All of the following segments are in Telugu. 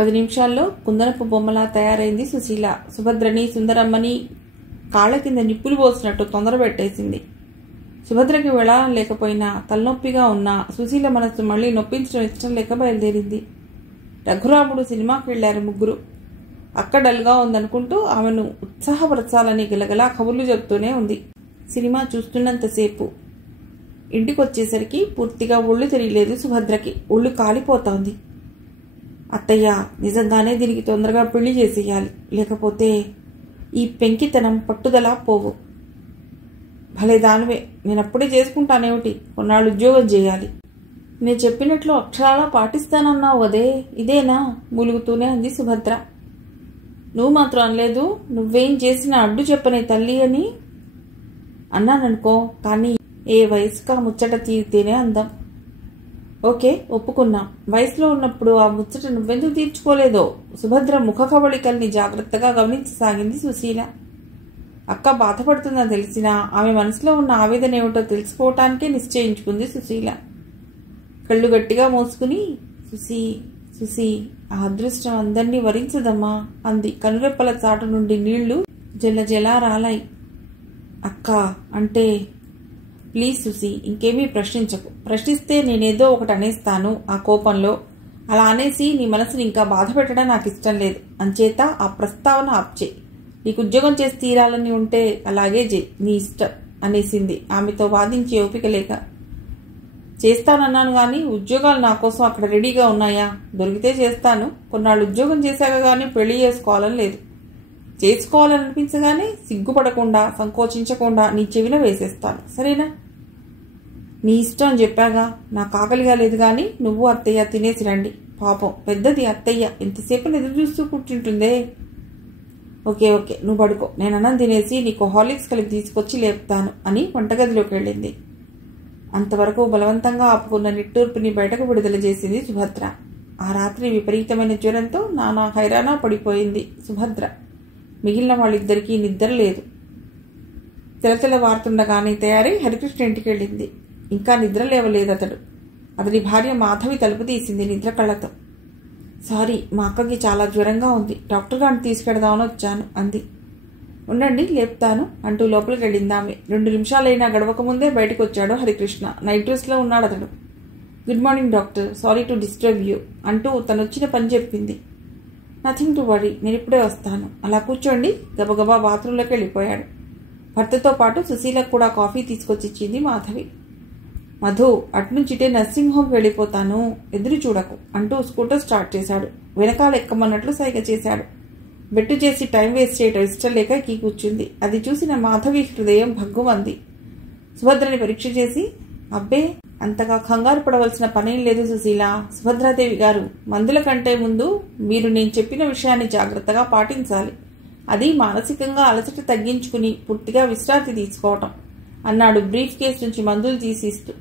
10 నిమిషాల్లో కుందనపు బొమ్మలా తయారైంది సుశీల. సుభద్రని సుందరమ్మని కాళ్ల కింద నిప్పులు పోసినట్టు తొందర పెట్టేసింది. సుభద్రకి వెళ్ళాలని లేకపోయినా తలనొప్పిగా ఉన్నా సుశీల మనసు మళ్లీ నొప్పించడం ఇష్టం లేక బయలుదేరింది. రఘురాముడు సినిమాకి వెళ్లారు ముగ్గురు. అక్క డల్గా ఉందనుకుంటూ ఆమెను ఉత్సాహపరచాలని గలగలా కబుర్లు చెబుతూనే ఉంది. సినిమా చూస్తున్నంతసేపు ఇంటికొచ్చేసరికి పూర్తిగా ఒళ్ళు తెలియలేదు సుభద్రకి. ఒళ్ళు కాలిపోతోంది. అత్తయ్య, నిజంగానే దీనికి తొందరగా పెళ్లి చేసేయాలి, లేకపోతే ఈ పెంకితనం పట్టుదల పోవు. భలే దానివే, నేనప్పుడే చేసుకుంటానేమిటి, కొన్నాళ్ళు ఉద్యోగం చేయాలి. నేను చెప్పినట్లు అక్షరాలా పాటిస్తానన్నావు అదే, ఇదేనా? మూలుగుతూనే అంది సుభద్ర. నువ్వు మాత్రం అనలేదు, నువ్వేం చేసినా అడ్డు చెప్పనే తల్లి అని. అన్నాననుకో, కానీ ఏ వయసుకా ముచ్చట తీరితేనే అందం. ఓకే, ఒప్పుకున్నా. వయసులో ఉన్నప్పుడు ఆ ముచ్చట నువ్వెందుకు తీర్చుకోలేదో? సుభద్ర ముఖ కవళికల్ని జాగ్రత్తగా గమనించసాగింది సుశీల. అక్క బాధపడుతుందని తెలిసినా ఆమె మనసులో ఉన్న ఆవేదన ఏమిటో తెలుసుకోవటానికే నిశ్చయించుకుంది సుశీల. కళ్ళు గట్టిగా మూసుకుని, సుశీ, ఆ అదృష్టం అందరినీ వరించదమ్మా అంది. కనురెప్పల చాటు నుండి నీళ్లు జల రాలాయి. అక్క అంటే ప్లీజ్ సుశీ, ఇంకేమీ ప్రశ్నించకు. ప్రశ్నిస్తే నేనేదో ఒకటి అనేస్తాను ఆ కోపంలో. అలా అనేసి నీ మనసుని ఇంకా బాధ పెట్టడం నాకు ఇష్టం లేదు. అంచేత ఆ ప్రస్తావన ఆప్చేయి. నీకు ఉద్యోగం చేసి తీరాలని ఉంటే అలాగే చేయి, నీ ఇష్టం అనేసింది ఆమెతో వాదించే ఓపిక లేక. చేస్తానన్నాను కానీ ఉద్యోగాలు నా కోసం అక్కడ రెడీగా ఉన్నాయా? దొరికితే చేస్తాను. కొన్నాళ్ళు ఉద్యోగం చేశాక కానీ పెళ్లి చేసుకోవాలని లేదు. చేసుకోవాలనిపించగానే సిగ్గుపడకుండా సంకోచించకుండా నీ చెవిన వేసేస్తాను, సరేనా? నీ ఇష్టం అని చెప్పాగా. నాకు ఆకలిగా లేదు కానీ నువ్వు అత్తయ్య తినేసి రండి. పాపం పెద్దది అత్తయ్య ఎంతసేపు ఎదురు చూస్తూ కూర్చుంటుందే. ఓకే, నువ్వు పడుకో, నేను అన్నం తినేసి నీకు హార్లిక్స్ కలిపి తీసుకొచ్చి లేపుతాను అని వంటగదిలోకి వెళ్ళింది. అంతవరకు బలవంతంగా ఆపుకున్న నిట్టూర్పుని బయటకు విడుదల చేసింది సుభద్ర. ఆ రాత్రి విపరీతమైన జ్వరంతో నానా హైరానా పడిపోయింది సుభద్ర. మిగిలిన వాళ్ళిద్దరికీ నిద్ర లేదు. తెలతెలవారుతుండగానే తయారై హరికృష్ణ ఇంటికి వెళ్ళింది. ఇంకా నిద్ర లేవలేదు అతడు. అతడి భార్య మాధవి తలుపు తీసింది నిద్ర కళ్ళతో. సారీ, మా అక్కకి చాలా జ్వరంగా ఉంది, డాక్టర్ గారిని తీసుకెడదామని వచ్చాను అంది. ఉండండి, లేపుతాను అంటూ లోపలికి వెళ్ళింది ఆమె. 2 నిమిషాలైనా గడవకముందే బయటకు వచ్చాడు హరికృష్ణ. నైట్ డ్రెస్లో ఉన్నాడు అతడు. Good morning doctor, sorry to disturb you అంటూ తనొచ్చిన పని చెప్పింది. నథింగ్ టు వరీ, నేను ఇప్పుడే వస్తాను, అలా కూర్చోండి. గబగబా బాత్రూంలోకి వెళ్ళిపోయాడు. భర్తతో పాటు సుశీలకు కూడా కాఫీ తీసుకొచ్చి ఇచ్చింది మాధవి. మధు, అట్నుంచిటే నర్సింగ్ హోమ్కి వెళ్ళిపోతాను, ఎదురు చూడకు అంటూ స్కూటర్ స్టార్ట్ చేశాడు. వెనకాల ఎక్కమన్నట్లు సైగ చేశాడు. బెట్టు చేసి టైం వేస్ట్ చేయటం ఇష్టం లేక ఎక్కి కూర్చుంది. అది చూసిన మాధవి హృదయం భగ్గుమంది. సుభద్రని పరీక్ష చేసి, అబ్బే, అంతగా కంగారు పడవలసిన పనేం లేదు సుశీల. సుభద్రాదేవి గారు, మందుల కంటే ముందు మీరు నేను చెప్పిన విషయాన్ని జాగ్రత్తగా పాటించాలి. అది మానసికంగా అలసట తగ్గించుకుని పూర్తిగా విశ్రాంతి తీసుకోవటం అన్నాడు బ్రీఫ్ కేస్ నుంచి మందులు తీసిస్తూ.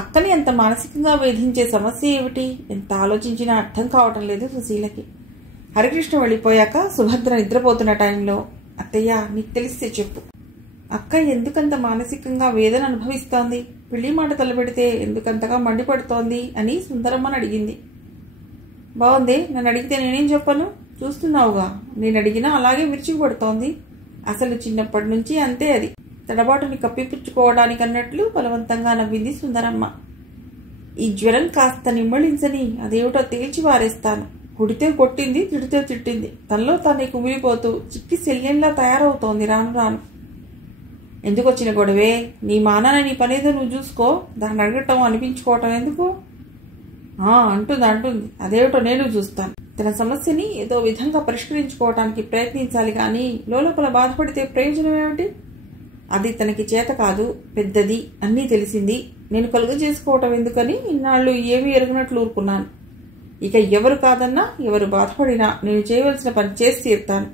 అక్కని అంత మానసికంగా వేధించే సమస్య ఏమిటి? ఎంత ఆలోచించినా అర్థం కావటం లేదు సుశీలకి. హరికృష్ణ వెళ్ళిపోయాక సుభద్ర నిద్రపోతున్న టైంలో, అత్తయ్య, నీకు తెలిస్తే చెప్పు, అక్క ఎందుకంత మానసికంగా వేదన అనుభవిస్తోంది? పెళ్లి మాట తలపెడితే ఎందుకంతగా మండిపడుతోంది అని సుందరమ్మని అడిగింది. బాగుంది, నన్ను అడిగితే నేనేం చెప్పను? చూస్తున్నావుగా, నేను అడిగినా అలాగే విరుచుకుపడుతోంది. అసలు చిన్నప్పటి నుంచి అంతే. అది తడబాటుని కప్పిపుచ్చుకోవడానికన్నట్లు బలవంతంగా నవ్వింది సుందరమ్మ. ఈ జ్వరం కాస్త నిమ్మళించని అదేమిటో తేల్చి వారేస్తాను. కొడితే కొట్టింది, తిడితే తిట్టింది, తనలో తానే కుమిలిపోతూ చిక్కి శల్యంలా తయారవుతోంది రాను రాను. ఎందుకు వచ్చిన గొడవే? నీ మానాన నీ పనేదో నువ్వు చూసుకో, దాన్ని అడగటం అనిపించుకోవటం ఎందుకు? అంటుంది, అదేమిటో నేను చూస్తాను. తన సమస్యని ఏదో విధంగా పరిష్కరించుకోవటానికి ప్రయత్నించాలి కానీ లోపల బాధపడితే ప్రయోజనం ఏమిటి? అది తనకి చేత కాదు, పెద్దది, అన్నీ తెలిసింది. నేను కలుగ చేసుకోవటం ఎందుకని ఇన్నాళ్ళు ఏమీ ఎరుగునట్లు ఊరుకున్నాను. ఇక ఎవరు కాదన్నా, ఎవరు బాధపడినా నేను చేయవలసిన పని చేసి తీరుతాను.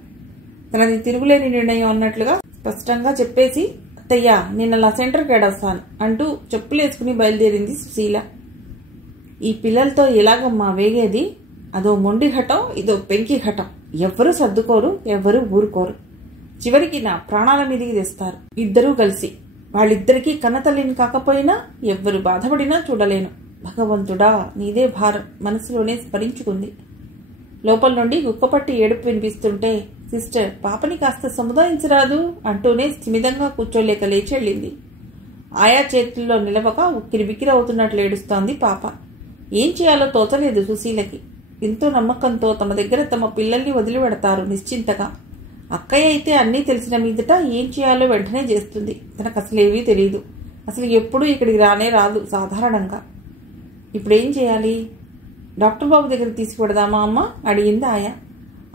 తనది తిరుగులేని నిర్ణయం అన్నట్లుగా స్పష్టంగా చెప్పేసి, అత్తయ్య, నేను అలా సెంటర్కి ఏడొస్తాను అంటూ చెప్పులేసుకుని బయలుదేరింది సుశీల. ఈ పిల్లలతో ఎలాగమ్మా వేగేది? అదో మొండి ఘటం, ఇదో పెంకి ఘటం. ఎవ్వరూ సర్దుకోరు, ఎవ్వరూ ఊరుకోరు. చివరికి నా ప్రాణాల మీదికి తెస్తారు ఇద్దరూ కలిసి. వాళ్ళిద్దరికీ కన్నతల్లిని కాకపోయినా ఎవ్వరు బాధపడినా చూడలేను. భగవంతుడా, నీదే భారం మనసులోనే స్మరించుకుంది. లోపల నుండి గుక్కపట్టి ఏడుపు వినిపిస్తుంటే, సిస్టర్ పాపని కాస్త సముదాయించరాదు అంటూనే స్థిమితంగా కూర్చోలేక లేచి వెళ్ళింది. ఆయా చేతుల్లో నిలవక ఉక్కిరిబిక్కిరి అవుతున్నట్లు ఏడుస్తోంది పాప. ఏం చేయాలో తోచలేదు సుశీలకి. ఎంతో నమ్మకంతో తమ దగ్గర తమ పిల్లల్ని వదిలిపెడతారు నిశ్చింతగా. అక్కయ్య అయితే అన్నీ తెలిసిన మీదట ఏం చేయాలో వెంటనే చేస్తుంది. తనకు అసలేవీ తెలియదు. అసలు ఎప్పుడూ ఇక్కడికి రానే రాదు సాధారణంగా. ఇప్పుడేం చేయాలి? డాక్టర్ బాబు దగ్గర తీసుకుపెడదామా అమ్మ అడిగింది ఆయా.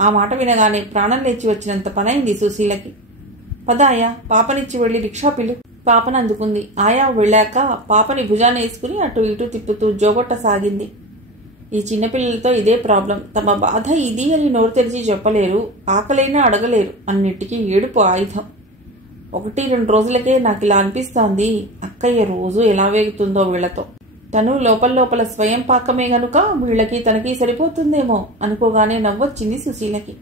ఆ మాట వినగానే ప్రాణం లేచి వచ్చినంత పనైంది సుశీలకి. పద ఆయా, పాపనిచ్చి వెళ్ళి రిక్షా పిలు. పాపను అందుకుంది. ఆయా వెళ్ళాక పాపని భుజాన వేసుకుని అటు ఇటు తిప్పుతూ జోగొట్టసాగింది. ఈ చిన్నపిల్లలతో ఇదే ప్రాబ్లం. తమ బాధ ఇది అని నోరు తెరిచి చెప్పలేరు, ఆకలైనా అడగలేరు. అన్నిటికీ ఏడుపు ఆయుధం. 1-2 రోజులకే నాకు ఇలా అనిపిస్తోంది. అక్కయ్య రోజు ఎలా వేగుతుందో వీళ్లతో. తను లోపల స్వయం పాకమే గనుక వీళ్ళకి తనకి సరిపోతుందేమో అనుకోగానే నవ్వొచ్చింది సుశీలకి.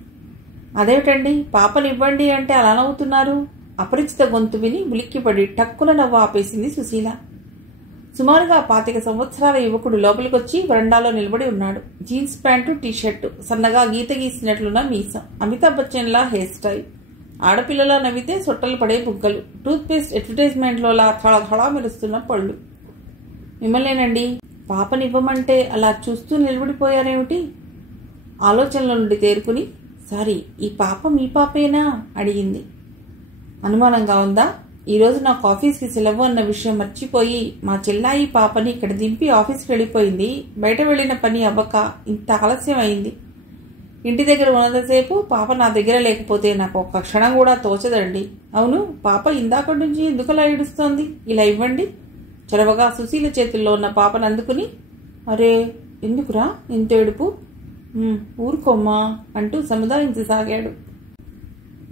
అదేమిటండి, పాపనివ్వండి అంటే అలా నవ్వుతున్నారు? అపరిచిత గొంతు విని ఉలిక్కిపడి టక్కున నవ్వు ఆపేసింది సుశీల. సుమారుగా 25 సంవత్సరాల యువకుడు లోపలికొచ్చి వరండాలో నిలబడి ఉన్నాడు. జీన్స్ ప్యాంటు, టీషర్టు, సన్నగా గీత గీసినట్లున్న మీసం, అమితాబ్ బచ్చన్లా హెయిర్ స్టైల్, ఆడపిల్లలా నవ్వితే సొట్టలు పడే బుగ్గలు, టూత్ పేస్ట్ అడ్వర్టైజ్మెంట్లోలా థళథళా మెరుస్తున్న పళ్ళు. మిమ్మల్నేనండి. పాపనివ్వమంటే అలా చూస్తూ నిలబడిపోయారేమిటి? ఆలోచనల నుండి తేరుకుని, సారీ, ఈ పాప మీ పాపేనా అడిగింది. అనుమానంగా ఉందా? ఈరోజు నాకు ఆఫీస్కి సెలవు అన్న విషయం మర్చిపోయి మా చెల్లాయి పాపని ఇక్కడ దింపి ఆఫీస్కి వెళ్ళిపోయింది. బయట వెళ్ళిన పని అవ్వక ఇంత ఆలస్యం అయింది. ఇంటి దగ్గర ఉన్నంతసేపు పాప నా దగ్గర లేకపోతే నాకు ఒక్క క్షణం కూడా తోచదండి. అవును, పాప ఇందాక నుంచి ఎందుకలా ఏడుస్తోంది? ఇలా ఇవ్వండి. చొరవగా సుశీల చేతుల్లో ఉన్న పాపను అందుకుని, అరే ఎందుకురా ఇంత ఏడుపు? ఊరుకోమ్మా అంటూ సముదాయించసాగాడు.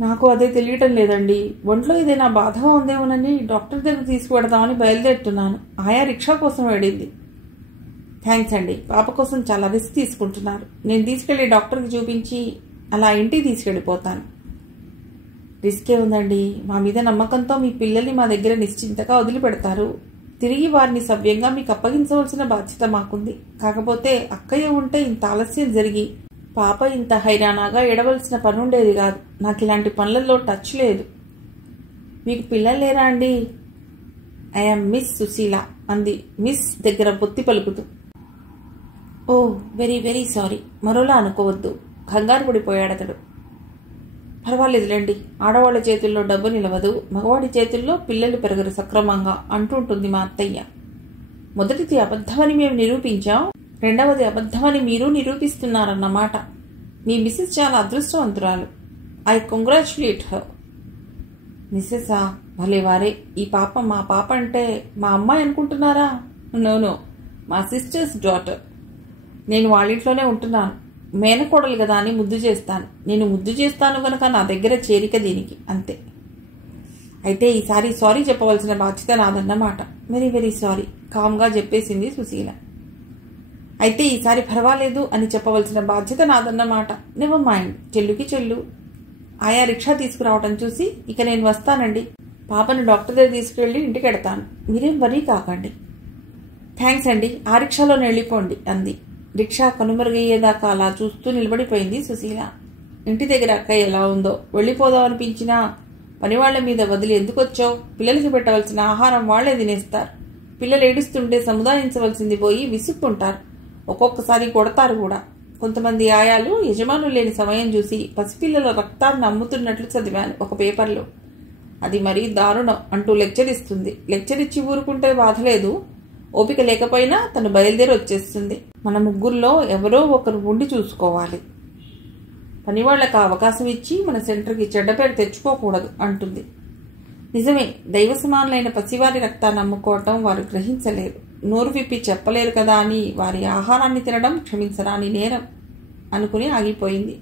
నాకు అదే తెలియటం లేదండి. ఒంట్లో ఏదైనా బాధగా ఉందేమోనని డాక్టర్ దగ్గర తీసుకువెడదామని బయలుదేరుతున్నాను. ఆయా రిక్షా కోసం వెళ్ళింది. థ్యాంక్స్ అండి, పాప కోసం చాలా రిస్క్ తీసుకుంటున్నారు. నేను తీసుకెళ్లి డాక్టర్కి చూపించి అలా ఇంటికి తీసుకెళ్ళిపోతాను. రిస్కే ఉందండి. మా మీద నమ్మకంతో మీ పిల్లల్ని మా దగ్గర నిశ్చింతగా వదిలిపెడతారు. తిరిగి వారిని సవ్యంగా మీకు అప్పగించవలసిన బాధ్యత మాకుంది. కాకపోతే అక్కయ్య ఉంటే ఇంత ఆలస్యం జరిగి పాప ఇంత హైరానాగా ఎడవలసిన పనుండేది కాదు. నాకు ఇలాంటి పనులలో టచ్ లేదు. మీకు పిల్లలు లేరా అండి? ఐఎమ్ మిస్ సుశీల అంది మిస్ దగ్గర పొత్తి పలుకుతూ. ఓ వెరీ వెరీ సారీ, మరోలా అనుకోవద్దు. కంగారు పడిపోయాడతడు. పర్వాలేదులేండి, ఆడవాళ్ల చేతుల్లో డబ్బు నిలవదు, మగవాడి చేతుల్లో పిల్లలు పెరగరు సక్రమంగా అంటుంటుంది మా అత్తయ్య. మొదటిది అబద్ధమని మేము నిరూపించాం, రెండవది అబద్ధమని మీరు నిరూపిస్తున్నారన్నమాట. మీ మిస్సెస్ చాలా అదృష్టవంతురాలు. I congratulate her. మిస్సెసా? భలేవారే. ఈ పాప మా పాప అంటే మా అమ్మాయి అనుకుంటున్నారా? నో, మా సిస్టర్స్ డాటర్. నేను వాళ్ళింట్లోనే ఉంటున్నాను. మేనకోడలు కదా అని ముద్దు చేస్తాను. నేను ముద్దు చేస్తాను గనక నా దగ్గర చేరిక దీనికి, అంతే. అయితే ఈసారి సారీ చెప్పవలసిన బాధ్యత నాదన్నమాట. వెరీ వెరీ సారీ కామ్గా చెప్పేసింది సుశీల. అయితే ఈసారి పర్వాలేదు అని చెప్పవలసిన బాధ్యత నాదన్నమాట. నెవర్ మైండ్, చెల్లుకి చెల్లు. ఆయా రిక్షా తీసుకురావటం చూసి ఇక నేను వస్తానండి. పాపను డాక్టర్ దగ్గర తీసుకువెళ్ళి ఇంటికి ఎడతాను. మీరేం వరీ కాకండి. థ్యాంక్స్ అండి, ఆ రిక్షాలోనే వెళ్ళిపోండి అంది. రిక్షా కనుమరుగయ్యేదాకా అలా చూస్తూ నిలబడిపోయింది సుశీల. ఇంటి దగ్గర అక్కయ్య ఎలా ఉందో. వెళ్ళిపోదామనిపించినా పనివాళ్ల మీద వదిలి ఎందుకొచ్చావు? పిల్లలకి పెట్టవలసిన ఆహారం వాళ్లే తినేస్తారు. పిల్లలు ఏడుస్తుంటే సముదాయించవలసింది పోయి విసుక్కుంటారు. ఒక్కొక్కసారి కొడతారు కూడా. కొంతమంది ఆయాలు యజమానులు లేని సమయం చూసి పసిపిల్లల రక్తాన్ని అమ్ముతున్నట్లు చదివాను ఒక పేపర్లో. అది మరీ దారుణం అంటూ లెక్చర్ ఇస్తుంది. లెక్చర్ ఇచ్చి ఊరుకుంటే బాధలేదు. ఓపిక లేకపోయినా తను బయలుదేరి వచ్చేస్తుంది. మన ముగ్గురులో ఎవరో ఒకరు ఉండి చూసుకోవాలి. పనివాళ్లకు అవకాశం ఇచ్చి మన సెంటర్కి చెడ్డ పేరు తెచ్చుకోకూడదు అంటుంది. నిజమే, దైవ సమానులైన పసివారి రక్తాన్ని అమ్ముకోవటం వారు గ్రహించలేరు. నోరు విప్పి చెప్పలేరు కదా అని వారి ఆహారాన్ని తినడం క్షమించరాని నేరం అనుకుని ఆగిపోయింది.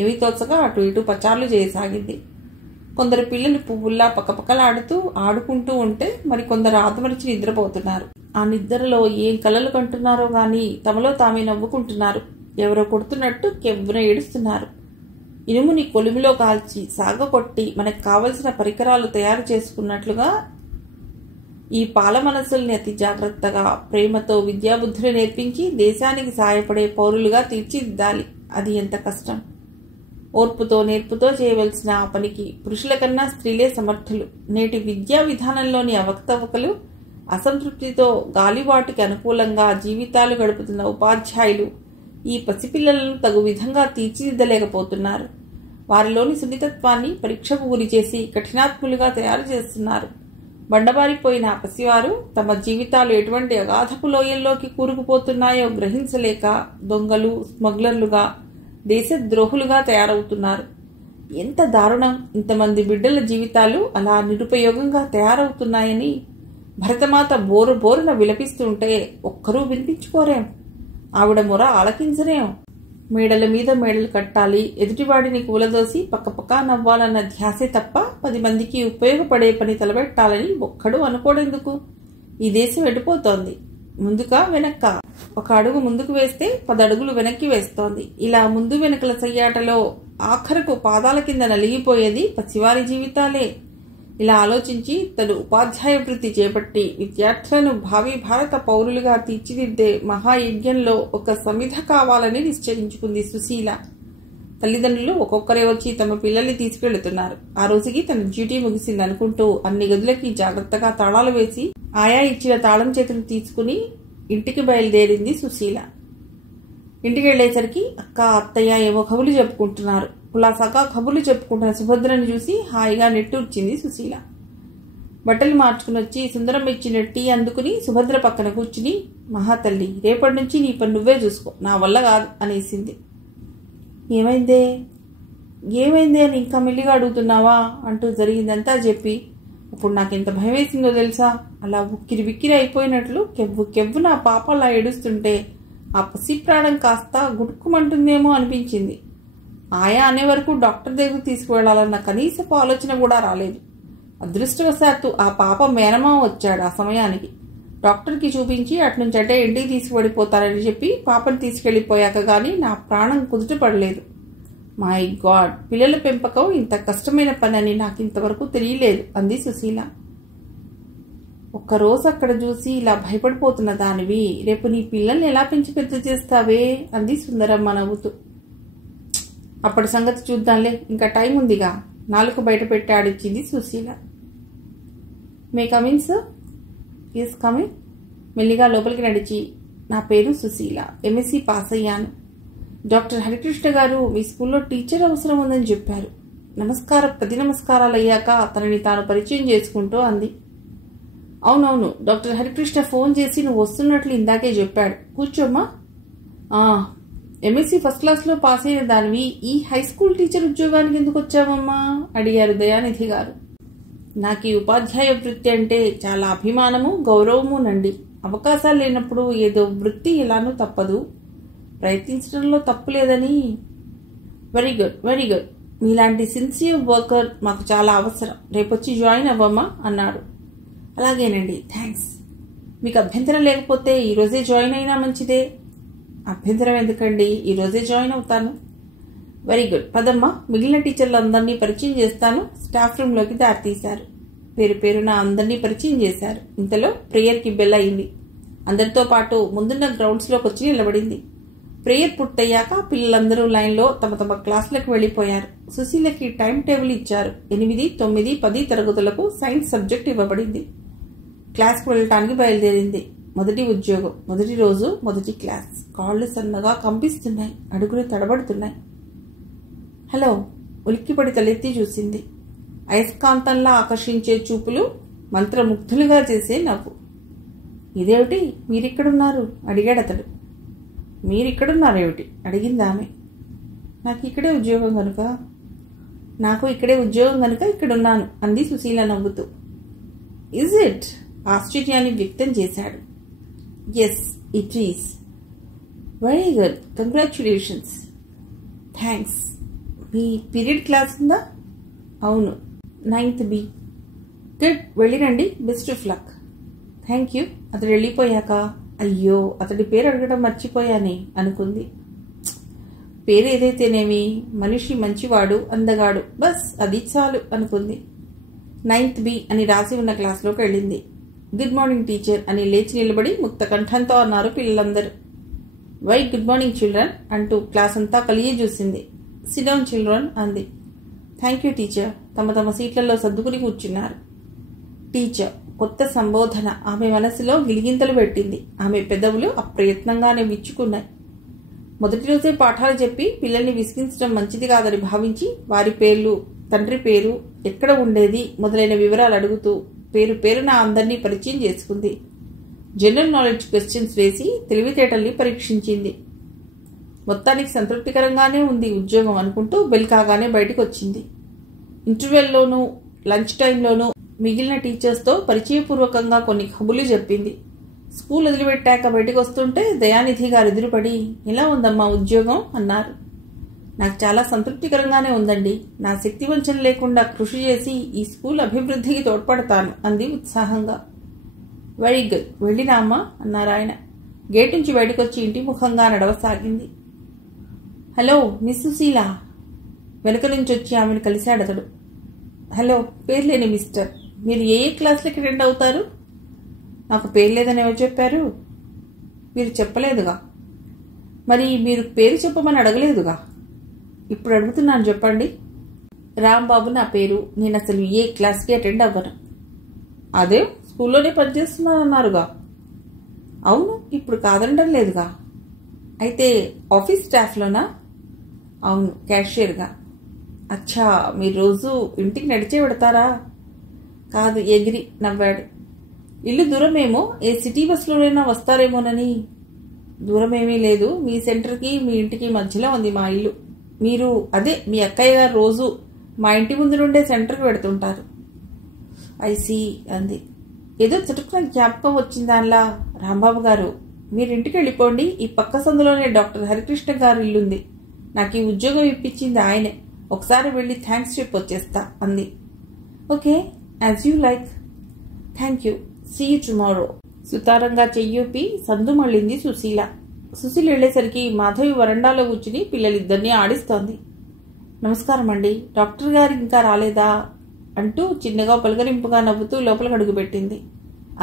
ఏమీ తోచగా అటు ఇటు పచార్లు చేయసాగింది. కొందరు పిల్లలు పువ్వుల్లా పక్కపక్కలాడుతూ ఆడుకుంటూ ఉంటే మరికొందరు ఆదమరిచి నిద్రపోతున్నారు. ఆ నిద్రలో ఏం కలలు కంటున్నారో గాని తమలో తామే నవ్వుకుంటున్నారు. ఎవరో కొడుతున్నట్టు కెవ్వున ఏడుస్తున్నారు. ఇనుముని కొలిమిలో కాల్చి సాగకొట్టి మనకు కావలసిన పరికరాలు తయారు చేసుకున్నట్లుగా ఈ పాల మనసుల్ని అతి జాగ్రత్తగా ప్రేమతో విద్యాబుద్ధులు నేర్పించి దేశానికి సాయపడే పౌరులుగా తీర్చిదిద్దాలి అది ఎంత కష్టం. ఓర్పుతో నేర్పుతో చేయవలసిన ఆ పనికి పురుషుల కన్నా స్త్రీలే సమర్థులు. నేటి విద్యా విధానంలోని అవకతవకలు, అసంతృప్తితో గాలివాటికి అనుకూలంగా జీవితాలు గడుపుతున్న ఉపాధ్యాయులు ఈ పసిపిల్లలను తగు విధంగా తీర్చిదిద్దలేకపోతున్నారు. వారిలోని సున్నితత్వాన్ని పరీక్షకు గురిచేసి కఠినాత్ములుగా తయారు చేస్తున్నారు. బండబారిపోయిన ఆ పసివారు తమ జీవితాలు ఎటువంటి అగాధపు లోయల్లోకి కూరుకుపోతున్నాయో గ్రహించలేక దొంగలు, స్మగ్లర్లుగా, దేశద్రోహులుగా తయారవుతున్నారు. ఎంత దారుణం! ఇంతమంది బిడ్డల జీవితాలు అలా నిరుపయోగంగా తయారవుతున్నాయని భరతమాత బోరు బోరున విలపిస్తుంటే ఒక్కరూ వినిపించుకోరేం. ఆవిడ మొర ఆలకించరేం. మేడల మీద మేడలు కట్టాలి, ఎదుటివాడిని కూలదోసి పక్కపక్క నవ్వాలన్న ధ్యాసే తప్ప 10 మందికి ఉపయోగపడే పని తలబెట్టాలని ఒక్కడూ అనుకోడెందుకు? ఈ దేశం ఎడిపోతోంది. ముందుకా వెనక్క? ఒక అడుగు ముందుకు వేస్తే 10 అడుగులు వెనక్కి వేస్తోంది. ఇలా ముందు వెనుకల సయ్యాటలో ఆఖరకు పాదాల కింద నలిగిపోయేది పసివారి జీవితాలే. ఇలా ఆలోచించి తను ఉపాధ్యాయ వృత్తి చేపట్టి విద్యార్థులను భావి భారత పౌరులుగా తీర్చిదిద్దే మహాయజ్ఞంలో ఒక సమిధ కావాలని నిశ్చయించుకుంది సుశీల. తల్లిదండ్రులు ఒక్కొక్కరే వచ్చి తమ పిల్లల్ని తీసుకెళ్తున్నారు. ఆ రోజుకి తన డ్యూటీ ముగిసిందనుకుంటూ అన్ని గదులకి జాగ్రత్తగా తాళాలు వేసి ఆయా ఇచ్చిన తాళం చేతులు తీసుకుని ఇంటికి బయలుదేరింది సుశీల. ఇంటికి వెళ్లేసరికి అక్క, అత్తయ్య ఏవో కబుర్లు చెప్పుకుంటున్నారు. కులాసాగా కబుర్లు చెప్పుకుంటున్న సుభద్రని చూసి హాయిగా నెట్టూర్చింది సుశీల. బట్టలు మార్చుకుని వచ్చి సుందరం ఇచ్చిన టీ అందుకుని సుభద్ర పక్కన కూర్చుని, మహాతల్లి, రేపటి నుంచి నీ పని నువ్వే చూసుకో, నా వల్ల కాదు అనేసింది. ఏమైందే అని ఇంకా మెల్లిగా అడుగుతున్నావా అంటూ జరిగిందంతా చెప్పి, ఇప్పుడు నాకెంత భయం వేసిందో తెలుసా? అలా ఉక్కిరి బిక్కిరి అయిపోయినట్లు కెవ్వు నా పాప అలా ఏడుస్తుంటే ఆ పసి ప్రాణం కాస్త గుడుక్కుమంటుందేమో అనిపించింది. ఆయా అనే వరకు డాక్టర్ దగ్గరకు తీసుకువెళ్లాలన్న కనీసపు ఆలోచన కూడా రాలేదు. అదృష్టవశాత్తు ఆ పాప మేనమామ వచ్చాడు ఆ సమయానికి. డాక్టర్కి చూపించి అట్నుంచి అంటే ఇంటికి తీసుకువెళ్ళిపోతారని చెప్పి పాపను తీసుకెళ్లిపోయాక గాని నా ప్రాణం కుదుటపడలేదు. మై గాడ్, పిల్లల పెంపకం ఇంత కష్టమైన పని అని నాకు ఇంతవరకు తెలియలేదు అంది సుశీల. ఒక్కరోజు అక్కడ చూసి ఇలా భయపడిపోతున్న దానివి రేపు నీ పిల్లల్ని ఎలా పెంచి పెద్ద చేస్తావే అంది సుందరమ్మ నవ్వుతూ. అప్పటి సంగతి చూద్దాంలే, ఇంకా టైం ఉందిగా, నాలుక బయట పెట్టి ఆడిచ్చింది Sushila. May come in sir? Is coming. మెల్లిగా లోపలికి నడిచి, నా పేరు సుశీల, ఎంఎస్సీ పాస్ అయ్యాను. డాక్టర్ హరికృష్ణ గారు మీ స్కూల్లో టీచర్ అవసరం ఉందని చెప్పారు. నమస్కారం 10 నమస్కారాలు అయ్యాక తనని తాను పరిచయం చేసుకుంటూ అంది. అవునవును, డాక్టర్ హరికృష్ణ ఫోన్ చేసి నువ్వు వస్తున్నట్లు ఇందాకే చెప్పాడు. కూర్చోమ్మా. ఎంఎస్సీ ఫస్ట్ క్లాస్లో పాస్ అయిన దానివి ఈ హై స్కూల్ టీచర్ ఉద్యోగానికి ఎందుకు వచ్చావమ్మా అడిగారు దయానిధి గారు. నాకు ఈ ఉపాధ్యాయ వృత్తి అంటే చాలా అభిమానము, గౌరవము నండి. అవకాశాలు లేనప్పుడు ఏదో వృత్తి ఎలానూ తప్పదు, ప్రయత్నించడంలో తప్పు లేదని. Very good, very good. మీలాంటి సిన్సియర్ వర్కర్ మాకు చాలా అవసరం. రేపొచ్చి జాయిన్ అవ్వమ్మా అన్నాడు. అలాగేనండి, థ్యాంక్స్. మీకు అభ్యంతరం లేకపోతే ఈరోజే జాయిన్ అయినా మంచిదే. అభ్యంతరం ఎందుకండి, ఈరోజే జాయిన్ అవుతాను. వెరీ గుడ్, పదమ్మా. మిగిలిన టీచర్లందరినీ పరిచయం చేస్తాను. స్టాఫ్ రూమ్లోకి దారితీశారు. పేరు పేరున అందరినీ పరిచయం చేశారు. ఇంతలో ప్రేయర్కి బెల్ అయింది. అందరితో పాటు ముందున్న గ్రౌండ్స్లోకి వచ్చి నిలబడింది. ప్రేయర్ పూర్తయ్యాక పిల్లలందరూ లైన్లో తమ తమ క్లాసులకు వెళ్లిపోయారు. సుశీలకి టైం టేబుల్ ఇచ్చారు. 8, 9, 10 తరగతులకు సైన్స్ సబ్జెక్ట్ ఇవ్వబడింది. క్లాస్కు వెళ్ళటానికి బయలుదేరింది. మొదటి ఉద్యోగం, మొదటి రోజు, మొదటి క్లాస్. కాళ్ళు సన్నగా కంపిస్తున్నాయి, అడుగులు తడబడుతున్నాయి. హలో, ఉలిక్కిపడి తలెత్తి చూసింది. అయస్కాంతంలా ఆకర్షించే చూపులు, మంత్రముగ్ధులుగా చేసే నవ్వు. ఇదేమిటి మీరిక్కడున్నారు అడిగాడతడు. మీరిక్కడున్నారేమిటి అడిగింది ఆమె. నాకు ఇక్కడే ఉద్యోగం కనుక ఇక్కడున్నాను అంది సుశీల నవ్వుతూ. Is it? ఆశ్చర్యాన్ని వ్యక్తం చేశాడు. Yes, it is. Very good, congratulations. Thanks. మీ పీరియడ్ క్లాస్ ఉందా? అవును, 9th B. గుడ్, వెళ్ళిరండి. Best of luck. Thank you. అతడు వెళ్ళిపోయాక, అయ్యో అతడి పేరు అడగడం మర్చిపోయానే అనుకుంది. పేరు ఏదైతేనేమి, మనిషి మంచివాడు, అందగాడు, బస్ అది చాలు అనుకుంది. 9th B అని రాసి ఉన్న క్లాస్లోకి వెళ్ళింది. గుడ్ మార్నింగ్ టీచర్ అని లేచి నిలబడి ముక్త కంఠంతో అన్నారు పిల్లలందరూ. వై గుడ్ మార్నింగ్ చిల్డ్రన్ అంటూ క్లాస్ అంతా కలిగి చూసింది. సిట్ డౌన్ చిల్డ్రన్ అంది. Thank you teacher. తమ తమ సీట్లలో సర్దుకుని కూర్చున్నారు. టీచర్ కొత్త సంబోధన ఆమె మనసులో గిలిగింతలు పెట్టింది. ఆమె పెదవులు అప్రయత్నంగానే విచ్చుకున్నాయి. మొదటి రోజే పాఠాలు చెప్పి పిల్లల్ని విసిగించడం మంచిది కాదని భావించి వారి పేర్లు, తండ్రి పేరు, ఎక్కడ ఉండేది మొదలైన వివరాలు అడుగుతూ పేరు పేరున అందరినీ పరిచయం చేసుకుంది. జనరల్ నాలెడ్జ్ క్వశ్చన్స్ వేసి తెలివితేటల్ని పరీక్షించింది. మొత్తానికి సంతృప్తికరంగానే ఉంది ఉద్యోగం అనుకుంటూ బెల్ కాగానే బయటకు వచ్చింది. ఇంటర్వెల్లోనూ లంచ్ టైంలోనూ మిగిలిన టీచర్స్తో పరిచయపూర్వకంగా కొన్ని కబుర్లు చెప్పింది. స్కూల్ వదిలిపెట్టాక బయటకు వస్తుంటే దయానిధి గారు ఎదురుపడి, ఎలా ఉందమ్మా ఉద్యోగం అన్నారు. నాకు చాలా సంతృప్తికరంగానే ఉందండి. నా శక్తి వంచన లేకుండా కృషి చేసి ఈ స్కూల్ అభివృద్ధికి తోడ్పడతాను అంది ఉత్సాహంగా. వెరీ గుడ్, వెళ్ళినా అమ్మా అన్నారు ఆయన. గేట్ నుంచి బయటకు వచ్చి ఇంటి ముఖంగా నడవసాగింది. Hello miss Susheela. వెనుక నుంచి వచ్చి ఆమెను కలిశాడతడు. హలో, పేరు లేని మిస్టర్. మీరు ఏ క్లాస్లకి అటెండ్ అవుతారు? నాకు పేరు లేదని ఎవరు చెప్పారు? మీరు చెప్పలేదుగా. మరి మీరు పేరు చెప్పమని అడగలేదుగా. ఇప్పుడు అడుగుతున్నాను, చెప్పండి. రాంబాబు నా పేరు. నేను అసలు ఏ క్లాస్కి అటెండ్ అవ్వను. అదే స్కూల్లోనే పనిచేస్తున్నానన్నారుగా. అవును, ఇప్పుడు కాదనడం లేదుగా. అయితే ఆఫీస్ స్టాఫ్లోనా? అవును, క్యాషియర్గా. అచ్చా, మీరు రోజు ఇంటికి నడిచే పెడతారా? కాదు, ఎగిరి నవ్వాడు. ఇల్లు దూరమేమో, ఏ సిటీ బస్సులోనైనా వస్తారేమోనని. దూరమేమీ లేదు, మీ సెంటర్కి మీ ఇంటికి మధ్యలో ఉంది మా ఇల్లు. మీరు అదే మీ అక్కయ్య గారు రోజు మా ఇంటి ముందు నుండే సెంటర్కి పెడుతుంటారు. ఐసీ అంది. ఏదో చుట్టుకున్న జ్ఞాపకం వచ్చిందాన్లా. రాంబాబు గారు, మీరు ఇంటికి వెళ్ళిపోండి. ఈ పక్క సందులోనే డాక్టర్ హరికృష్ణ గారు ఇల్లుంది. నాకు ఈ ఉద్యోగం ఇప్పించింది ఆయనే. ఒకసారి వెళ్ళి థ్యాంక్స్ చెప్పి వచ్చేస్తా అంది. Okay, as you like. Thank you, see you tomorrow. సుతారంగా చెయ్యూపి సందు మళ్ళింది సుశీల. సుశీల వెళ్లేసరికి మాధవి వరండాలో కూర్చుని పిల్లలిద్దరినీ ఆడిస్తోంది. నమస్కారం అండి, డాక్టర్ గారు ఇంకా రాలేదా అంటూ చిన్నగా పలకరింపుగా నవ్వుతూ లోపలికి అడుగుపెట్టింది.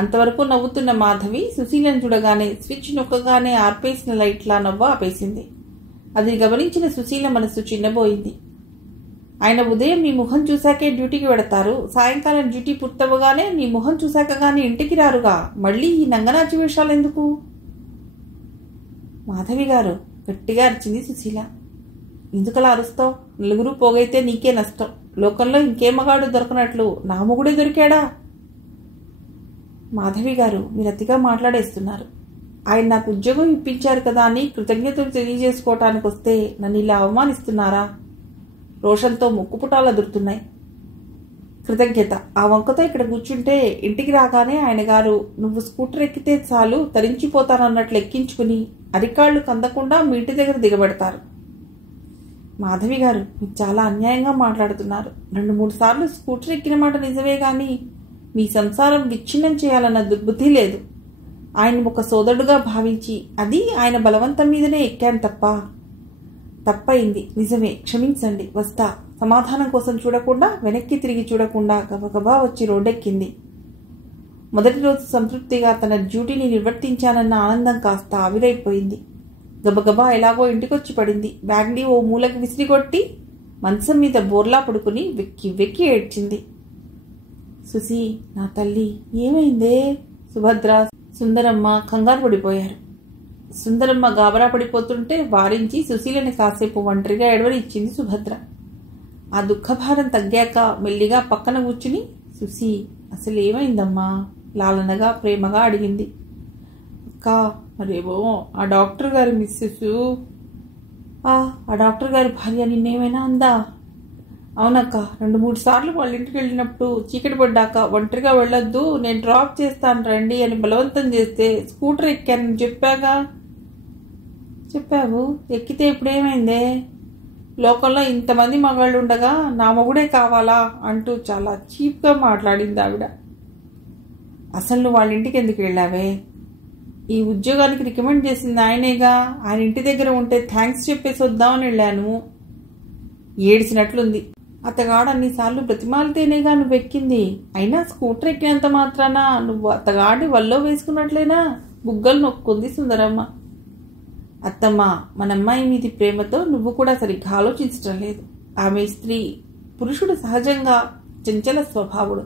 అంతవరకు నవ్వుతున్న మాధవి సుశీలను చూడగానే స్విచ్ నొక్కగానే ఆర్పేసిన లైట్లా నవ్వు ఆపేసింది. అది గమనించిన సుశీల మనసు చిన్నబోయింది. ఆయన ఉదయం నీ ముఖం చూశాకే డ్యూటీకి వెడతారు. సాయంకాలం డ్యూటీ పూర్తవగానే నీ ముఖం చూశాక గానీ ఇంటికి రారుగా. మళ్ళీ ఈ నంగనాచి వేషాలెందుకు? మాధవి గారు, గట్టిగా అరిచింది సుశీల. ఎందుకలా అరుస్తావు? నలుగురు పోగైతే నీకే నష్టం. లోకంలో ఇంకే మగాడు దొరకనట్లు నా మొగుడే దొరికాడా? మాధవి గారు, మీరు అతిగా మాట్లాడేస్తున్నారు. ఆయన నాకు ఉద్యోగం ఇప్పించారు కదా అని కృతజ్ఞతలు తెలియజేసుకోవటానికి వస్తే నన్ను ఇలా అవమానిస్తున్నారా? రోషంతో ముక్కుపుటాలు అదురుతున్నాయి. కృతజ్ఞత ఆ వంకతో ఇక్కడ కూర్చుంటే ఇంటికి రాగానే ఆయన గారు నువ్వు స్కూటర్ ఎక్కితే చాలు తరించిపోతానన్నట్లు ఎక్కించుకుని అరికాళ్లు కందకుండా మీ ఇంటి దగ్గర దిగబెడతారు. మాధవి గారు, మీరు చాలా అన్యాయంగా మాట్లాడుతున్నారు. 2-3 సార్లు స్కూటర్ ఎక్కిన మాట నిజమే గాని మీ సంసారం విచ్ఛిన్నం చేయాలన్న దుర్బుద్ధి లేదు. ఆయన ఒక సోదరుడుగా భావించి అది ఆయన బలవంతం మీదనే ఎక్కాను తప్ప. తప్పయింది, నిజమే, క్షమించండి, వస్తా. సమాధానం కోసం చూడకుండా, వెనక్కి తిరిగి చూడకుండా గబగబా వచ్చి రోడ్డెక్కింది. మొదటి రోజు సంతృప్తిగా తన డ్యూటీని నిర్వర్తించానన్న ఆనందం కాస్త ఆవిరైపోయింది. గబగబా ఎలాగో ఇంటికొచ్చి పడింది. బ్యాగ్ని ఓ మూలకి విసిరికొట్టి మంచం మీద బోర్లా పడుకుని వెక్కి వెక్కి ఏడ్చింది. సుశీ, నా తల్లి, ఏమైందే? సుభద్ర, సుందరమ్మ కంగారు పడిపోయారు. సుందరమ్మ గాబరా పడిపోతుంటే వారించి సుశీలని కాసేపు ఒంటరిగా ఎడవనిచ్చింది సుభద్ర. ఆ దుఃఖభారం తగ్గాక మెల్లిగా పక్కన కూర్చుని, సుశీ, అసలు ఏమైందమ్మా లాలనగా ప్రేమగా అడిగింది. అక్క, మరేమో ఆ డాక్టర్ గారి మిస్సెస్, ఆ డాక్టర్ గారి భార్య నిన్నేమైనా అందా? అవునక్క, 2-3 సార్లు వాళ్ళ ఇంటికి వెళ్ళినప్పుడు చీకటి పడ్డాక ఒంటరిగా వెళ్ళొద్దు, నేను డ్రాప్ చేస్తాను రండి అని బలవంతం చేస్తే స్కూటర్ ఎక్కానని చెప్పాగా. చెప్పావు, ఎక్కితే ఇప్పుడేమైందే? లోకంలో ఇంతమంది మగాళ్ళు ఉండగా నా మొగుడే కావాలా అంటూ చాలా చీప్గా మాట్లాడింది ఆవిడ. అసలు నువ్వు వాళ్ళ ఇంటికి ఎందుకు వెళ్ళావే? ఈ ఉద్యోగానికి రికమెండ్ చేసింది ఆయనేగా. ఆయన ఇంటి దగ్గర ఉంటే థ్యాంక్స్ చెప్పేసి వద్దామని వెళ్ళాను. ఏడిసినట్లుంది. అతగాడు అన్నిసార్లు బ్రతిమాలితేనేగా నువ్వు ఎక్కింది. అయినా స్కూటర్ ఎక్కినంత మాత్రాన నువ్వు అతగాడి వల్లో వేసుకున్నట్లేనా? బుగ్గలు నొక్కుంది సుందరమ్మ. అత్తమ్మ, మన అమ్మాయి మీది ప్రేమతో నువ్వు కూడా సరిగ్గా ఆలోచించటం లేదు. ఆమె స్త్రీ, పురుషుడు సహజంగా చంచల స్వభావుడు.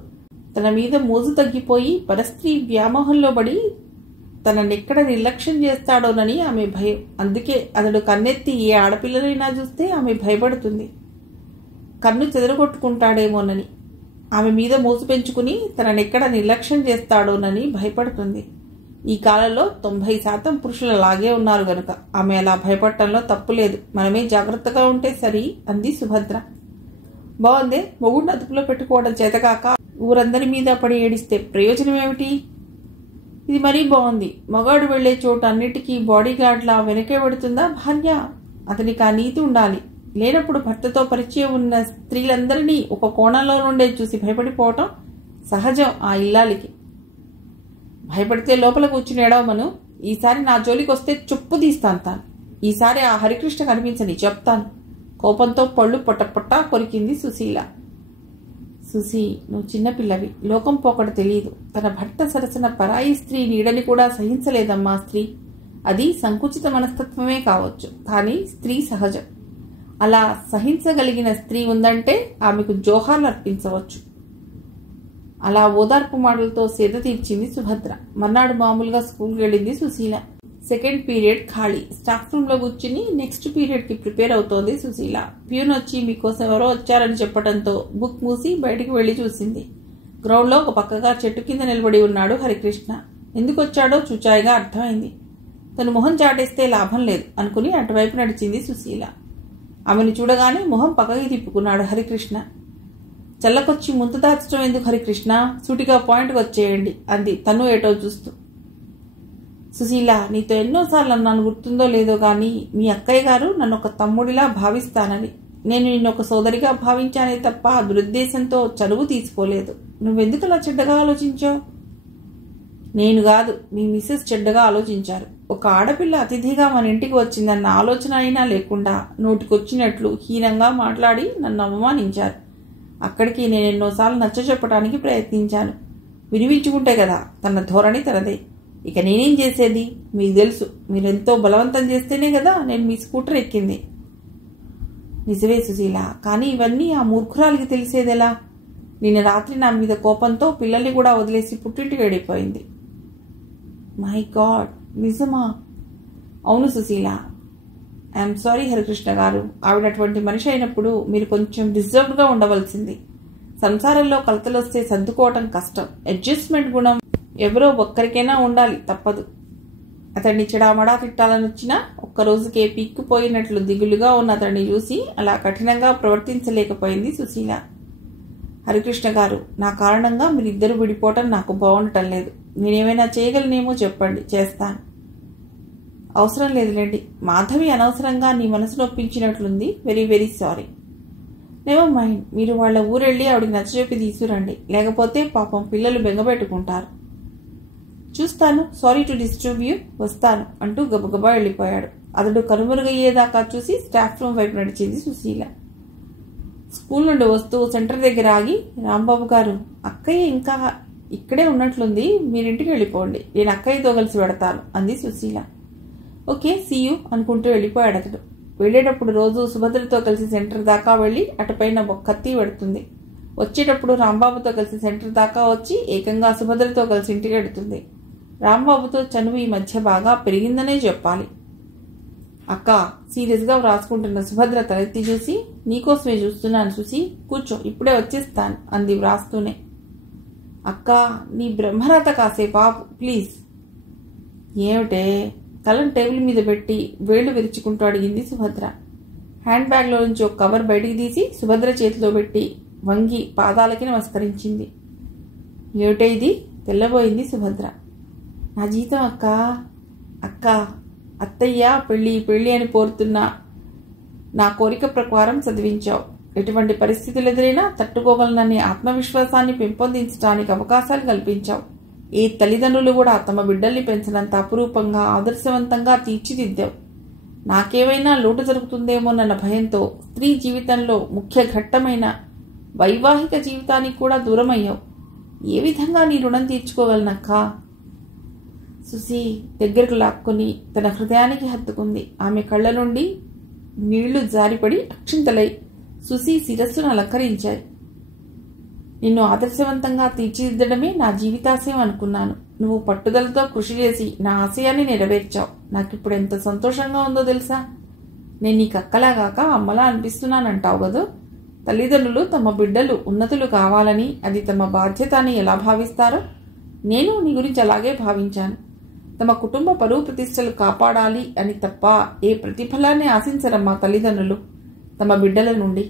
తన మీద మోజు తగ్గిపోయి పరస్త్రీ వ్యామోహంలో పడి తననెక్కడ నిర్లక్ష్యం చేస్తాడోనని ఆమె భయం. అందుకే అతడు కన్నెత్తి ఏ ఆడపిల్లనైనా చూస్తే ఆమె భయపడుతుంది, కన్ను చెదరగొట్టుకుంటాడేమోనని. ఆమె మీద మోసు పెంచుకుని తననెక్కడ నిర్లక్ష్యం చేస్తాడోనని భయపడుతుంది. ఈ కాలంలో 90% పురుషులు అలాగే ఉన్నారు గనుక ఆమె అలా భయపడటంలో తప్పులేదు. మనమే జాగ్రత్తగా ఉంటే సరి అంది సుభద్ర. బాగుందే, మొగుడిని అదుపులో పెట్టుకోవడం చేతకాక ఊరందరి మీద పడి ఏడిస్తే ప్రయోజనం ఏమిటి? ఇది మరీ బాగుంది. మగాడు వెళ్లే చోటు అన్నిటికీ బాడీ గార్డ్లా వెనకే పెడుతుందా భార్య? అతనికి ఆ నీతి ఉండాలి. లేనప్పుడు భర్తతో పరిచయం ఉన్న స్త్రీలందరినీ ఒక కోణంలో నుండే చూసి భయపడిపోవటం సహజం. ఆ ఇల్లాలికి భయపడితే లోపల కూర్చుని ఏడవమను. ఈసారి నా జోలికి వస్తే చెప్పు తీస్తాను తాను. ఈసారి ఆ హరికృష్ణ కనిపించని చెప్తాను. కోపంతో పళ్ళు పొట్టపొట్టా కొరికింది సుశీల. సుశీ, నువ్వు చిన్నపిల్లవి, లోకం పోకడ తెలియదు. తన భర్త సరసన పరాయి స్త్రీ నీడని కూడా సహించలేదమ్మా స్త్రీ. అది సంకుచిత మనస్తత్వమే కావచ్చు, కానీ స్త్రీ సహజం. అలా సహించగలిగిన స్త్రీ ఉందంటే ఆమెకు జోహార్లు అర్పించవచ్చు. అలా ఓదార్పు మాటలతో సేద తీర్చింది సుభద్ర. మర్నాడు మామూలుగా స్కూల్కి వెళ్ళింది సుశీల. సెకండ్ పీరియడ్ ఖాళీ. స్టాఫ్ రూమ్ లో కూర్చుని నెక్స్ట్ పీరియడ్ కి ప్రిపేర్ అవుతోంది సుశీల. ప్యూన్ వచ్చి మీకోసం ఎవరో వచ్చారని చెప్పడంతో బుక్ మూసి బయటికి వెళ్లి చూసింది. గ్రౌండ్ లో ఒక పక్కగా చెట్టు కింద నిలబడి ఉన్నాడు హరికృష్ణ. ఎందుకు వచ్చాడో చూచాయిగా అర్థమైంది. తను మొహం చాటేస్తే లాభం లేదు అనుకుని అటువైపు నడిచింది సుశీల. ఆమెను చూడగానే మొహం పక్కకి తిప్పుకున్నాడు హరికృష్ణ. చల్లకొచ్చి ముంత దాచడం ఎందుకు హరికృష్ణ, సూటిగా పాయింట్కి వచ్చేయండి అంది తను ఏటో చూస్తూ. సుశీల, నీతో ఎన్నోసార్లు అన్నాను, గుర్తుందో లేదో గాని మీ అక్కయ్య గారు నన్ను ఒక తమ్ముడిలా భావిస్తానని. నేను నిన్ను ఒక సోదరిగా భావించానే తప్ప దురుద్దేశంతో చనువు తీసుకోలేదు. నువ్వెందుకు అలా చెడ్డగా ఆలోచించావు? నేను కాదు, మీ మిసెస్ చెడ్డగా ఆలోచించారు. ఒక ఆడపిల్ల అతిథిగా మన ఇంటికి వచ్చిందన్న ఆలోచన అయినా లేకుండా నోటికొచ్చినట్లు హీనంగా మాట్లాడి నన్ను అవమానించారు. అక్కడికి నేను ఎన్నోసార్లు నచ్చ చెప్పడానికి ప్రయత్నించాను. వినిపించుకుంటే కదా తన ధోరణి తనదే. ఇక నేనేం చేసేది? మీకు తెలుసు, మీరెంతో బలవంతం చేస్తేనే కదా నేను మీ స్కూటర్ ఎక్కింది. నిజమే సుశీల, కానీ ఇవన్నీ ఆ మూర్ఖురాలికి తెలిసేదెలా? నిన్న రాత్రి నా మీద కోపంతో పిల్లల్ని కూడా వదిలేసి పుట్టింటికి వెళ్ళిపోయింది. మై గాడ్, నిజమా? అవును సుశీల. ఐఎమ్ సారీ హరికృష్ణ గారు. ఆవిడ అటువంటి మనిషి అయినప్పుడు మీరు కొంచెం డిజర్వ్డ్గా ఉండవలసింది. సంసారంలో కలతలొస్తే సర్దుకోవటం కష్టం. అడ్జస్ట్మెంట్ గుణం ఎవరో ఒక్కరికైనా ఉండాలి, తప్పదు. అతన్ని చెడామడా తిట్టాలనొచ్చినా ఒక్కరోజుకే పీక్కుపోయినట్లు దిగులుగా ఉన్న అతన్ని చూసి అలా కఠినంగా ప్రవర్తించలేకపోయింది సుశీల. హరికృష్ణ గారు, నా కారణంగా మీరిద్దరూ విడిపోవటం నాకు బాగుండటం లేదు. నేనేమైనా చేయగలనేమో చెప్పండి, చేస్తాను. అవసరం లేదులేండి. మాధవి అనవసరంగా నీ మనసు నొప్పించినట్లుంది. Very very sorry. Never mind. మీరు వాళ్ళ ఊరెళ్ళి ఆవిడికి నచ్చజెప్పి తీసుకురండి, లేకపోతే పాపం పిల్లలు బెంగపెట్టుకుంటారు. చూస్తాను. Sorry to disturb you. వస్తాను అంటూ గబగబా వెళ్ళిపోయాడు. అతడు కనుమరుగయ్యేదాకా చూసి స్టాఫ్ రూమ్ వైపు నడిచింది సుశీల. స్కూల్ నుండి వస్తూ సెంటర్ దగ్గర ఆగి, రాంబాబు గారు, అక్కయ్య ఇంకా ఇక్కడే ఉన్నట్లుంది, మీరింటికి వెళ్ళిపోండి, నేను అక్కయ్యతో కలిసి పెడతాను అంది సుశీల. ఓకే, సీయూ అనుకుంటూ వెళ్ళిపోయాడు అతడు. వెళ్లేటప్పుడు రోజు సుభద్రతో కలిసి సెంటర్ దాకా వెళ్లి అటుపైన ఒక కత్తి పెడుతుంది. వచ్చేటప్పుడు రాంబాబుతో కలిసి సెంటర్ దాకా వచ్చి ఏకంగా సుభద్రతో కలిసి ఇంటికి వెడుతుంది. రాంబాబుతో చనువు ఈ మధ్య బాగా పెరిగిందనే చెప్పాలి. అక్క, సీరియస్ గా వ్రాసుకుంటున్న సుభద్ర తలెత్తి చూసి, నీకోసమే చూస్తున్నాను చూసి, కూర్చో, ఇప్పుడే వచ్చేస్తాను అంది వ్రాస్తూనే. అక్క, నీ బ్రహ్మరాత కాసేపు ఆపు ప్లీజ్. ఏమిటే? కలం టేబుల్ మీద పెట్టి వేళ్లు విరుచుకుంటూ అడిగింది సుభద్ర. హ్యాండ్ బ్యాగ్ లో నుంచి ఒక కవర్ బయటికి తీసి సుభద్ర చేతిలో పెట్టి వంగి పాదాలకి నమస్కరించింది. ఏమిటే ఇది? తెల్లబోయింది సుభద్ర. నా జీతం అక్క. అక్క, అత్తయ్య పెళ్ళి పెళ్ళి అని కోరుతున్నా నా కోరిక ప్రకారం చదివించావు. ఎటువంటి పరిస్థితులు ఎదురైనా తట్టుకోగలనని ఆత్మవిశ్వాసాన్ని పెంపొందించడానికి అవకాశాలు కల్పించావు. ఏ తల్లిదండ్రులు కూడా తమ బిడ్డల్ని పెంచినంత అపురూపంగా ఆదర్శవంతంగా తీర్చిదిద్దావు. నాకేమైనా లోటు జరుగుతుందేమోనన్న భయంతో స్త్రీ జీవితంలో ముఖ్య ఘట్టమైన వైవాహిక జీవితానికి కూడా దూరమయ్యావు. ఏ విధంగా నీ రుణం తీర్చుకోగలనక్కా? సుసి దగ్గరకు లాక్కొని తన హృదయానికి హత్తుకుంది. ఆమె కళ్ళ నుండి నీళ్లు జారిపడి అక్షింతలై సుసి శిరస్సును అలంకరించాయి. నిన్ను ఆదర్శవంతంగా తీర్చిదిద్దడమే నా జీవితాశయం అనుకున్నాను. నువ్వు పట్టుదలతో కృషి చేసి నా ఆశయాన్ని నెరవేర్చావు. నాకిప్పుడు ఎంత సంతోషంగా ఉందో తెలుసా? నేను నీకు అక్కలాగాక అమ్మలా అనిపిస్తున్నానంటావు కదా. తల్లిదండ్రులు తమ బిడ్డలు ఉన్నతులు కావాలని, అది తమ బాధ్యత అని ఎలా భావిస్తారో నేను నీ గురించి అలాగే భావించాను. తమ కుటుంబ పరువు ప్రతిష్టలు కాపాడాలి అని తప్ప ఏ ప్రతిఫలాన్ని ఆశించరమ్మా తల్లిదండ్రులు తమ బిడ్డల నుండి.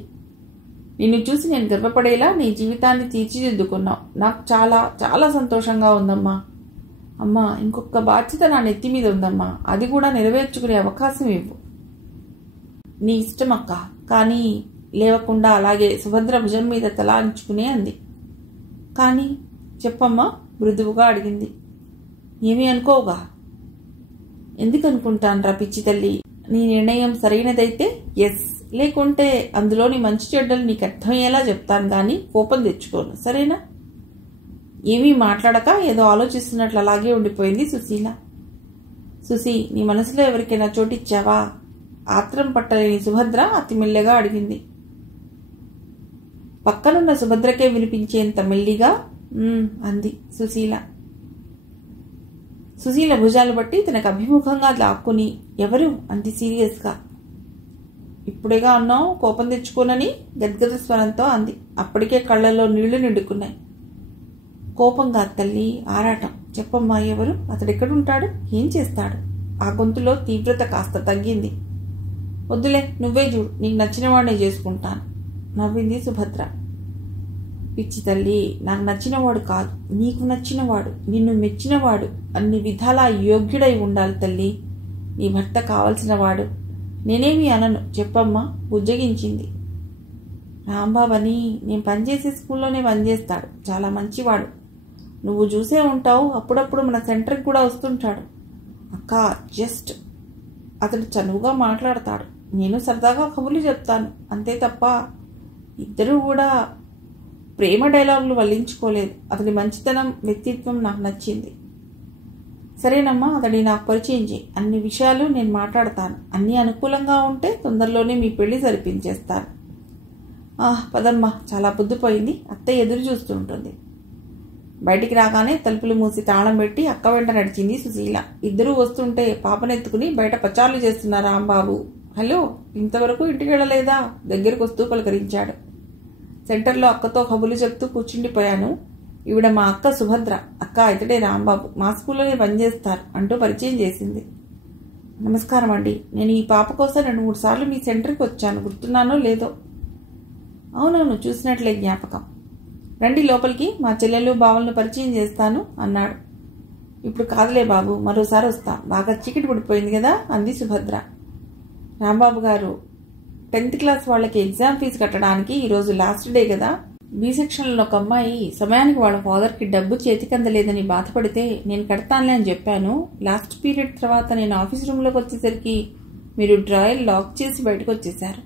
నిన్ను చూసి నేను గర్వపడేలా నీ జీవితాన్ని తీర్చిదిద్దుకున్నావు. నాకు చాలా చాలా సంతోషంగా ఉందమ్మా. అమ్మా, ఇంకొక బాధ్యత నా నెత్తి మీద ఉందమ్మా. అది కూడా నెరవేర్చుకునే అవకాశం ఇవ్వు. నీ ఇష్టం అక్క. కానీ లేవకుండా అలాగే సుభద్ర భుజం మీద తలాంచుకునే అంది. కానీ చెప్పమ్మా, మృదువుగా అడిగింది. ఏమీ అనుకోవుగా? ఎందుకు అనుకుంటాను పిచ్చి తల్లి. నీ నిర్ణయం సరైనదైతే ఎస్, లేకుంటే అందులోని మంచి చెడ్డలు నీకు అర్థమయ్యేలా చెప్తాను కానీ కోపం తెచ్చుకోను, సరేనా? ఏమీ మాట్లాడక ఏదో ఆలోచిస్తున్నట్లు అలాగే ఉండిపోయింది సుశీల. సుసి, నీ మనసులో ఎవరికైనా చోటిచ్చావా? ఆత్రం పట్టలేని సుభద్ర అతి మెల్లగా అడిగింది. పక్కనున్న సుభద్రకే వినిపించేంత మెల్లిగా అంది సుశీల. సుశీల భుజాలు బట్టి తనకు అభిముఖంగా లాక్కుని ఎవరు అంది సీరియస్గా. ఇప్పుడేగా అన్నావు కోపం తెచ్చుకోనని గద్గద స్వరంతో అంది. అప్పటికే కళ్ళల్లో నీళ్లు నిండుకున్నాయి. కోపంగా తల్లి, ఆరాటం. చెప్పమ్మా, ఎవరు? అతడెక్కడుంటాడు? ఏం చేస్తాడు? ఆ గొంతులో తీవ్రత కాస్త తగ్గింది. వద్దులే, నువ్వే చూడు, నీకు నచ్చిన వాడినే చేసుకుంటాను నవ్వింది సుభద్ర. పిచ్చి తల్లి, నాకు నచ్చినవాడు కాదు, నీకు నచ్చినవాడు, నిన్ను మెచ్చినవాడు, అన్ని విధాలా యోగ్యుడై ఉండాలి తల్లి. నీ భర్త కావలసినవాడు. నేనేమీ అనను, చెప్పమ్మా బుజ్జగించింది. రాంబాబని నేను పనిచేసే స్కూల్లోనే పనిచేస్తాడు. చాలా మంచివాడు. నువ్వు చూసే ఉంటావు, అప్పుడప్పుడు మన సెంటర్కి కూడా వస్తుంటాడు. అక్క, జస్ట్ అతడు చనువుగా మాట్లాడతాడు. నేను సరదాగా కబుర్లు చెప్తాను, అంతే తప్ప ఇద్దరూ కూడా ప్రేమ డైలాగులు వల్లించుకోలేదు. అతడి మంచితనం, వ్యక్తిత్వం నాకు నచ్చింది. సరేనమ్మా, అతడి నాకు పరిచయం చేయి. అన్ని విషయాలు నేను మాట్లాడతాను. అన్నీ అనుకూలంగా ఉంటే తొందరలోనే మీ పెళ్లి జరిపించేస్తాను. పదమ్మా, చాలా పొద్దుపోయింది. అత్తయ్య ఎదురు చూస్తుంటుంది. బయటికి రాగానే తలుపులు మూసి తాళం పెట్టి అక్క వెంట నడిచింది సుశీల. ఇద్దరూ వస్తుంటే పాపనెత్తుకుని బయట పచారులు చేస్తున్నారు రాంబాబు. హలో, ఇంతవరకు ఇంటికి వెళ్ళలేదా? దగ్గరకు వస్తూ పలకరించాడు. సెంటర్లో అక్కతో కబుర్లు చెప్తూ కూర్చుండిపోయాను. ఈవిడ మా అక్క సుభద్ర. అక్క, ఇతడే రాంబాబు, మా స్కూల్లోనే పనిచేస్తారు అంటూ పరిచయం చేసింది. నమస్కారం అండి. నేను ఈ పాప కోసం 2-3 సార్లు మీ సెంటర్కి వచ్చాను, గుర్తున్నానో లేదో? అవునవును, చూసినట్లే జ్ఞాపకం. రండి లోపలికి, మా చెల్లెలు బావలను పరిచయం చేస్తాను అన్నాడు. ఇప్పుడు కాదులే బాబు, మరోసారి వస్తా. బాగా చీకటి పడిపోయింది కదా అంది సుభద్ర. రాంబాబు గారు, 10th క్లాస్ వాళ్ళకి ఎగ్జామ్ ఫీజు కట్టడానికి ఈరోజు లాస్ట్ డే కదా. బి సెక్షన్లో ఒక అమ్మాయి సమయానికి వాళ్ళ ఫాదర్కి డబ్బు చేతికందలేదని బాధపడితే నేను కడతానులే అని చెప్పాను. లాస్ట్ పీరియడ్ తర్వాత నేను ఆఫీస్ రూమ్లోకి వచ్చేసరికి మీరు డ్రాయర్ లాక్ చేసి బయటకు వచ్చేశారు.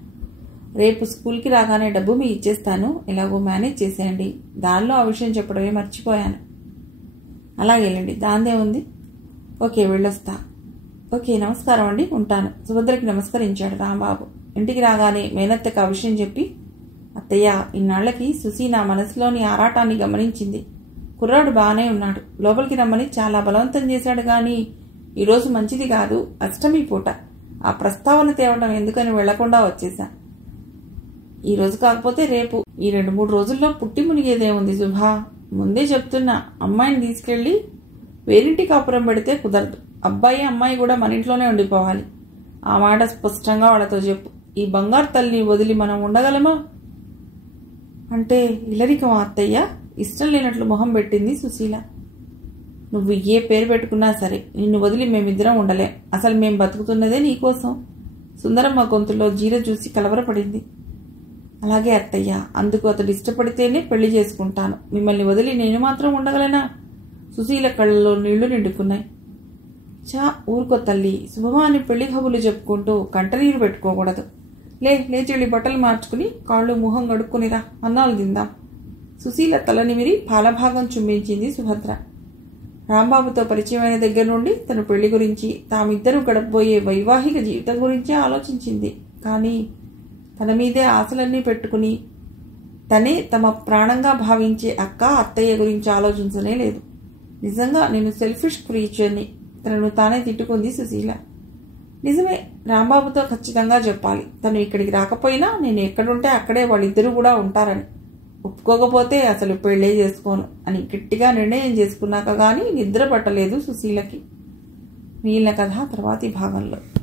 రేపు స్కూల్కి రాగానే డబ్బు మీ ఇచ్చేస్తాను, ఎలాగో మేనేజ్ చేసేయండి. దానిలో ఆ విషయం చెప్పడమే మర్చిపోయాను. అలాగే వెళ్ళండి, దాందే ఉంది. ఓకే, వెళ్ళొస్తా. ఓకే, నమస్కారం అండి, ఉంటాను. సుభద్రకి నమస్కరించాడు రాంబాబు. ఇంటికి రాగానే మేనత్తకి ఆ విషయం చెప్పి, అత్తయ్య, ఇన్నాళ్లకి సుసి నా మనసులోని ఆరాటాన్ని గమనించింది. కుర్రాడు బాగానే ఉన్నాడు. లోపలికి రమ్మని చాలా బలవంతం చేశాడు గాని ఈరోజు మంచిది కాదు, అష్టమి పూట. ఆ ప్రస్తావన తేవడం ఎందుకని వెళ్లకుండా వచ్చేశా. ఈ రోజు కాకపోతే రేపు, ఈ 2-3 రోజుల్లో పుట్టి మునిగేదేముంది శుభా. ముందే చెప్తున్నా, అమ్మాయిని తీసుకెళ్లి వేరింటి కాపురం పెడితే కుదరదు. అబ్బాయి అమ్మాయి కూడా మన ఇంట్లోనే ఉండిపోవాలి. ఆ మాట స్పష్టంగా వాళ్ళతో చెప్పు. ఈ బంగారు తల్లిని వదిలి మనం ఉండగలమా? అంటే ఇల్లరికమా అత్తయ్య? ఇష్టం లేనట్లు మొహం పెట్టింది సుశీల. నువ్వు ఏ పేరు పెట్టుకున్నా సరే, నిన్ను వదిలి మేమిద్దరం ఉండలేం. అసలు మేం బతుకుతున్నదే నీకోసం. సుందరమ్మ గొంతులో జీర చూసి కలవరపడింది. అలాగే అత్తయ్య, అందుకు అతడు ఇష్టపడితేనే పెళ్లి చేసుకుంటాను. మిమ్మల్ని వదిలి నేను మాత్రం ఉండగలనా? సుశీల కళ్ళలో నీళ్లు నిండుకున్నాయి. చా ఊరుకో తల్లి, శుభమాని పెళ్లి కబుర్లు చెప్పుకుంటూ కంటనీరు పెట్టుకోకూడదు. లేచెళ్ళి బట్టలు మార్చుకుని కాళ్ళు ముఖం గడుక్కునిరా, అన్నాలు తిందాం. సుశీల తల నిమిరి పాలభాగం చుమ్మించింది సుభద్ర. రాంబాబుతో పరిచయమైన దగ్గర నుండి తన పెళ్లి గురించి, తామిద్దరూ గడపబోయే వైవాహిక జీవితం గురించే ఆలోచించింది. కానీ తన మీదే ఆశలన్నీ పెట్టుకుని తనే తమ ప్రాణంగా భావించే అక్క అత్తయ్య గురించి ఆలోచించనే లేదు. నిజంగా నేను సెల్ఫిష్ క్రీచర్ని, తనను తానే తిట్టుకుంది సుశీల. నిజమే, రాంబాబుతో ఖచ్చితంగా చెప్పాలి. తను ఇక్కడికి రాకపోయినా నేను ఎక్కడుంటే అక్కడే వాళ్ళిద్దరూ కూడా ఉంటారని. ఒప్పుకోకపోతే అసలు పెళ్ళే చేసుకోను అని గట్టిగా నిర్ణయం చేసుకున్నాక కానీ నిద్ర పట్టలేదు సుశీలకి. మిగిలిన కథ తర్వాతి భాగంలో.